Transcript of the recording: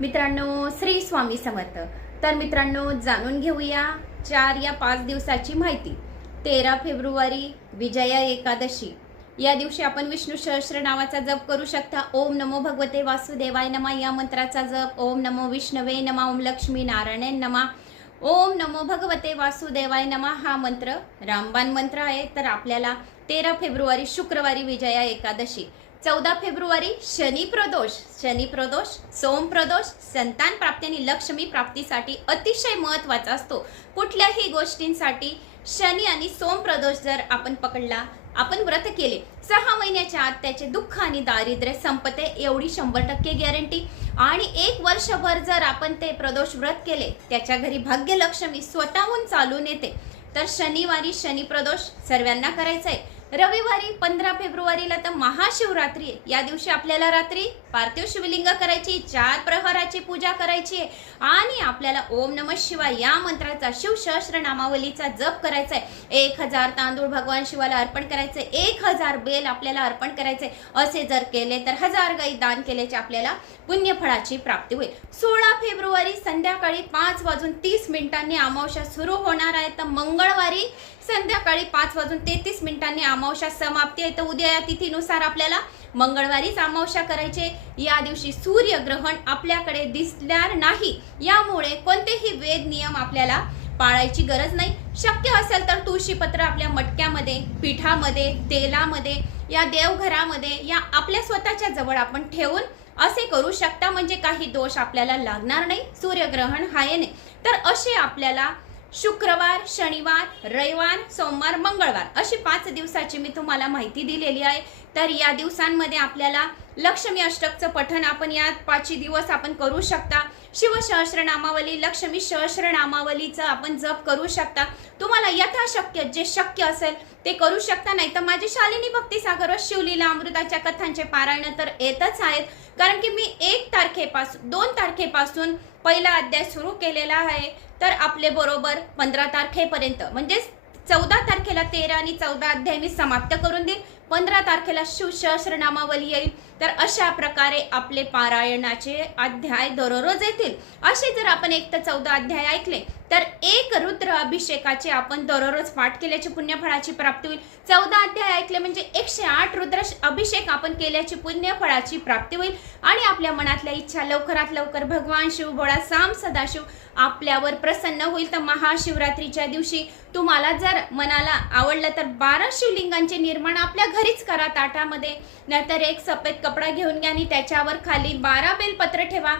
मित्रांनो, श्री स्वामी समर्थ. तर मित्रांनो, जाणून घेऊया 4 या 5 दिवसाची माहिती. 13 फेब्रुवारी विजया एकादशी. या दिवशी आपण विष्णू सहस्त्र नावाचा जप करू शकता. ओम नमो भगवते वासुदेवाय नमः या मंत्राचा जप. ओम नमो विष्णवे नमः. ओम लक्ष्मी नारायण नमः. ओम नमो भगवते वासुदेवाय नमः हा मंत्र रामबाण मंत्र आहे. तर आपल्याला 13 फेब्रुवारी शुक्रवारी विजया एकादशी, 14 फेब्रुवारी शनी प्रदोष, सोम प्रदोष संतान प्राप्ती आणि लक्ष्मी प्राप्तीसाठी अतिशय महत्त्वाचा असतो. कुठल्याही गोष्टींसाठी शनी आणि सोम प्रदोष जर आपण पकडला, आपण व्रत केले, 6 महिन्याच्या आत त्याचे दुःख आणि दारिद्र्य संपते, एवढी 100% गॅरंटी. आणि 1 वर्षभर जर आपण ते प्रदोष व्रत केले, त्याच्या घरी भाग्यलक्ष्मी स्वतःहून चालून येते. तर शनिवारी शनी प्रदोष सर्वांना करायचं आहे. रविवारी 15 फेब्रुवारीला तर महाशिवरात्री आहे. या दिवशी आपल्याला रात्री पार्थिव शिवलिंग करायची, 4 प्रहराची पूजा करायची आहे आणि आपल्याला ओम नमः शिवाय या मंत्राचा शिव सहस्त्र नामावलीचा जप करायचा आहे. 1000 तांदूळ भगवान शिवाला अर्पण करायचे, 1000 बेल आपल्याला अर्पण करायचे. असे जर केले तर 1000 गाई दान केल्याचे आपल्याला पुण्यफळाची प्राप्ती होईल. 16 फेब्रुवारी संध्याकाळी 5:30 अमावस्या सुरू होणार आहे. तर मंगळवारी संध्याकाळी 5:33 अमावस्या समाप्ती आहे. तर उद्या या तिथीनुसार आपल्याला मंगळवारीच अमावस्या करायचे. या दिवशी सूर्यग्रहण आपल्याकडे दिसणार नाही, यामुळे कोणतेही वेद नियम आपल्याला पाळायची गरज नाही. शक्य असेल तर तुळशीपत्र आपल्या मटक्यामध्ये, पिठामध्ये, तेलामध्ये, या देवघरामध्ये, या आपल्या स्वतःच्या जवळ आपण ठेवून असे करू शकता, म्हणजे काही दोष आपल्याला लागणार नाही. सूर्यग्रहण आहे नाही. तर असे आपल्याला शुक्रवार, शनिवार, रविवार, सोमवार, मंगळवार अशी 5 दिवसाची मी तुम्हाला माहिती दिलेली आहे. तर या दिवसांमध्ये आपल्याला लक्ष्मी अष्टकचं पठण आपण या 5 दिवस आपण करू शकता. शिव सहस्रनामावली, लक्ष्मी सहस्रनामावलीचं आपण जप करू शकता. तुम्हाला यथाशक्य जे शक्य असेल ते करू शकता. नाही तर माझी शालिनी भक्तिसागर व शिवलीला अमृताच्या कथांचे पारायण तर येतच आहेत. कारण की मी 2 तारखेपासून पहिला अध्याय सुरू केलेला आहे. तर आपले बरोबर 15 तारखेपर्यंत, म्हणजे 14 तारखेला 13 आणि 14 अध्याय मी समाप्त करून देईन. 15 तारखेला शिव सहस्रनामावली येईल. तर अशा प्रकारे आपले पारायणाचे अध्याय दररोज येतील. असे जर आपण 1 ते 14 अध्याय ऐकले तर 1 रुद्र अभिषेकाचे आपण दररोज पाठ केल्याची पुण्यफळाची प्राप्ती होईल. 14 अध्याय ऐकले म्हणजे 108 रुद्र अभिषेक आपण केल्याची पुण्यफळाची प्राप्ती होईल. आणि आपल्या मनातल्या इच्छा लवकरात लवकर भगवान शिव भोळा साम सदाशिव आपल्यावर प्रसन्न होईल. तर महाशिवरात्रीच्या दिवशी तुम्हाला जर मनाला आवडलं तर 12 शिवलिंगांचे निर्माण आपल्या घरीच करा ताटामध्ये. नाहीतर एक सफेद कपडा घेऊन घ्या आणि त्याच्यावर खाली 12 बेलपत्र ठेवा.